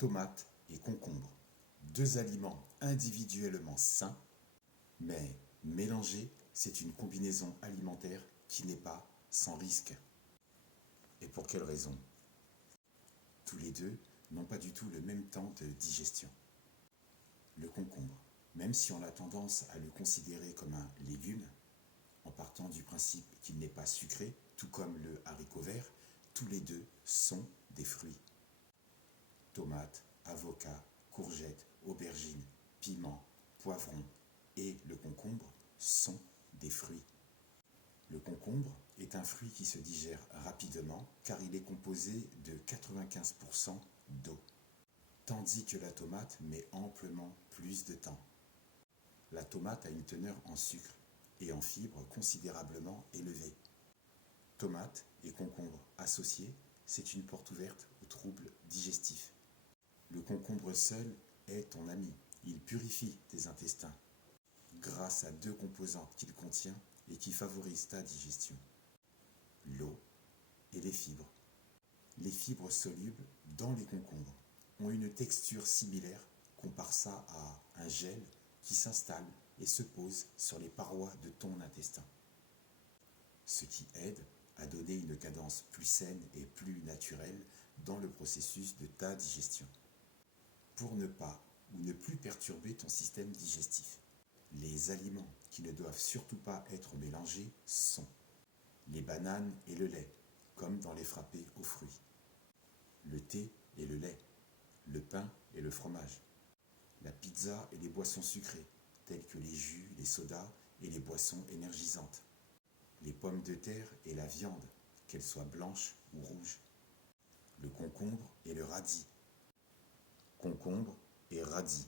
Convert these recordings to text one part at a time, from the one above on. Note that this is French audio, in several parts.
tomates et concombres, deux aliments individuellement sains, mais mélangés, c'est une combinaison alimentaire qui n'est pas sans risque. Et pour quelle raison? Tous les deux n'ont pas du tout le même temps de digestion. Le concombre, même si on a tendance à le considérer comme un légume, en partant du principe qu'il n'est pas sucré, tout comme le haricot vert, tous les deux sont des fruits. Tomates, avocats, courgettes, aubergines, piments, poivrons et le concombre sont des fruits. Le concombre est un fruit qui se digère rapidement car il est composé de 95% d'eau, tandis que la tomate met amplement plus de temps. La tomate a une teneur en sucre et en fibres considérablement élevée. Tomates et concombre associés, c'est une porte ouverte aux troubles digestifs. Le concombre seul est ton ami, il purifie tes intestins grâce à deux composantes qu'il contient et qui favorisent ta digestion, l'eau et les fibres. Les fibres solubles dans les concombres ont une texture similaire, compare ça à un gel qui s'installe et se pose sur les parois de ton intestin, ce qui aide à donner une cadence plus saine et plus naturelle dans le processus de ta digestion, pour ne pas ou ne plus perturber ton système digestif. Les aliments qui ne doivent surtout pas être mélangés sont les bananes et le lait, comme dans les frappés aux fruits, le thé et le lait, le pain et le fromage, la pizza et les boissons sucrées, telles que les jus, les sodas et les boissons énergisantes, les pommes de terre et la viande, qu'elles soient blanches ou rouges, le concombre et le radis. Concombre et radis.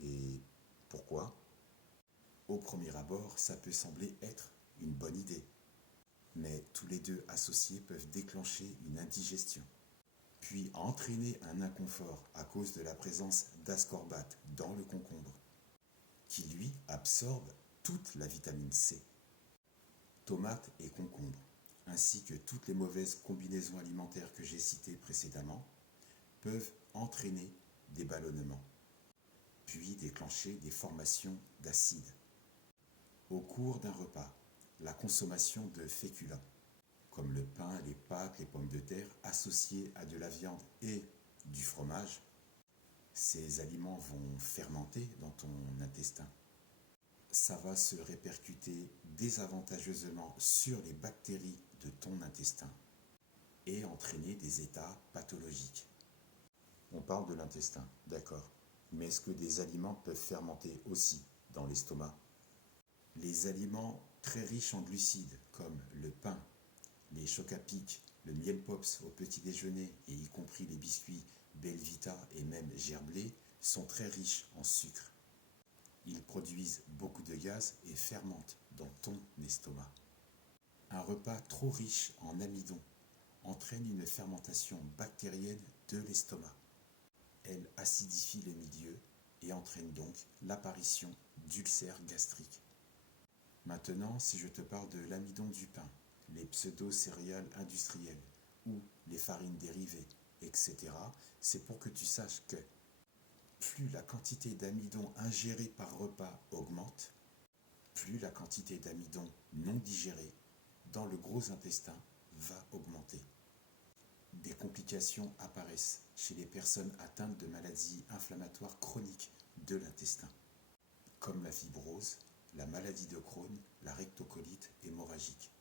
Et pourquoi? Au premier abord, ça peut sembler être une bonne idée, mais tous les deux associés peuvent déclencher une indigestion, puis entraîner un inconfort à cause de la présence d'ascorbate dans le concombre, qui lui absorbe toute la vitamine C. Tomates et concombre, ainsi que toutes les mauvaises combinaisons alimentaires que j'ai citées précédemment, peuvent entraîner des ballonnements, puis déclencher des formations d'acides. Au cours d'un repas, la consommation de féculents, comme le pain, les pâtes, les pommes de terre, associés à de la viande et du fromage, ces aliments vont fermenter dans ton intestin. Ça va se répercuter désavantageusement sur les bactéries de ton intestin et entraîner des états pathologiques. On parle de l'intestin, d'accord, mais est-ce que des aliments peuvent fermenter aussi dans l'estomac? Les aliments très riches en glucides, comme le pain, les chocs à pic, le miel pops au petit déjeuner, et y compris les biscuits Belvita et même gerblé, sont très riches en sucre. Ils produisent beaucoup de gaz et fermentent dans ton estomac. Un repas trop riche en amidon entraîne une fermentation bactérienne de l'estomac. Elle acidifie le milieu et entraîne donc l'apparition d'ulcères gastriques. Maintenant, si je te parle de l'amidon du pain, les pseudo-céréales industrielles ou les farines dérivées, etc., c'est pour que tu saches que plus la quantité d'amidon ingérée par repas augmente, plus la quantité d'amidon non digéré dans le gros intestin va augmenter. Des complications apparaissent chez les personnes atteintes de maladies inflammatoires chroniques de l'intestin, comme la fibrose, la maladie de Crohn, la rectocolite hémorragique.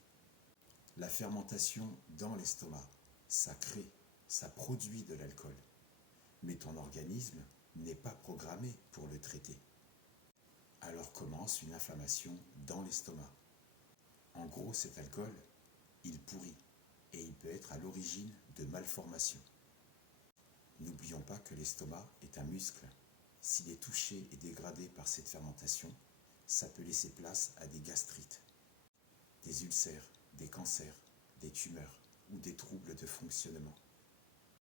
La fermentation dans l'estomac, ça crée, ça produit de l'alcool, mais ton organisme n'est pas programmé pour le traiter. Alors commence une inflammation dans l'estomac. En gros, cet alcool, il pourrit et il peut être à l'origine de malformations. N'oublions pas que l'estomac est un muscle. S'il est touché et dégradé par cette fermentation, ça peut laisser place à des gastrites, des ulcères, des cancers, des tumeurs ou des troubles de fonctionnement.